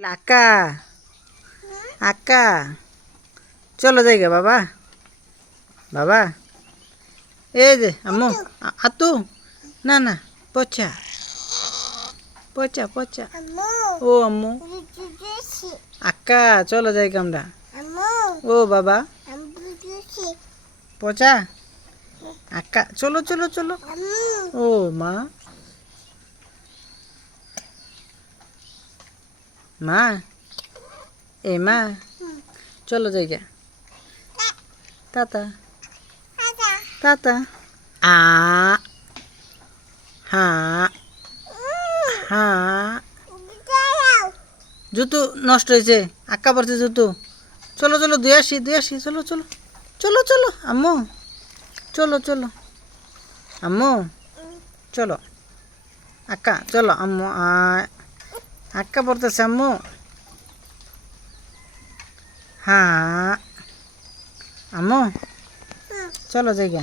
আক্কা আক্কা চলো যাইগা বাবা বাবা এই যে আম্মু আতু না না পচা পচা পচা ও আম্মু আক্কা চলো যাইগা আমরা ও বাবা পচা আক্কা চলো চলো চলো ও মা মা এ মা চলো যাইগা টাটা টাটা আ হা হা জুতো নষ্ট হয়েছে আক্কা পড়ছে জুতো চলো চলো দুই আসি চলো চলো চলো চলো আম্মু চলো চলো আম্মু চলো আক্কা চলো আম্মু আক্কা পড়তেছে আম্মু হ্যাঁ আম্মু চলো জায়গা